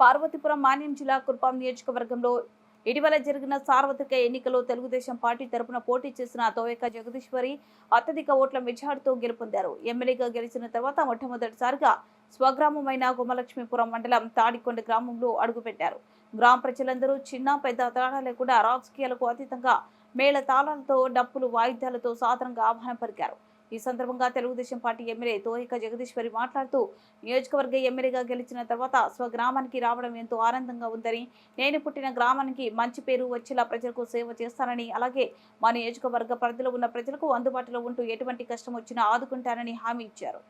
పార్వతీపురం మాన్యం జిల్లా కుర్పాం నియోజకవర్గంలో ఇటీవల జరిగిన సార్వత్రిక ఎన్నికల్లో తెలుగుదేశం పార్టీ తరపున పోటీ చేసిన తోయక జగదీశ్వరి అత్యధిక ఓట్ల మెజార్టీతో గెలుపొందారు. ఎమ్మెల్యేగా గెలిచిన తర్వాత మొట్టమొదటిసారిగా స్వగ్రామమైన గుమలక్ష్మీపురం మండలం తాడికొండ గ్రామంలో అడుగుపెట్టారు. గ్రామ ప్రజలందరూ చిన్న పెద్ద తేడా లేకుండా రాజకీయాలకు అతీతంగా మేళ తాళాలతో డప్పులు వాయిద్యాలతో సాధారణంగా ఆహ్వానం పలికారు. ఈ సందర్భంగా తెలుగుదేశం పార్టీ ఎమ్మెల్యే తోహిక జగదీశ్వరి మాట్లాడుతూ నియోజకవర్గ ఎమ్మెల్యేగా గెలిచిన తర్వాత స్వగ్రామానికి రావడం ఎంతో ఆనందంగా ఉందని నేను పుట్టిన గ్రామానికి మంచి పేరు వచ్చేలా ప్రజలకు సేవ చేస్తానని అలాగే మా నియోజకవర్గ పరిధిలో ఉన్న ప్రజలకు అందుబాటులో ఉంటూ ఎటువంటి కష్టం వచ్చినా ఆదుకుంటానని హామీ ఇచ్చారు.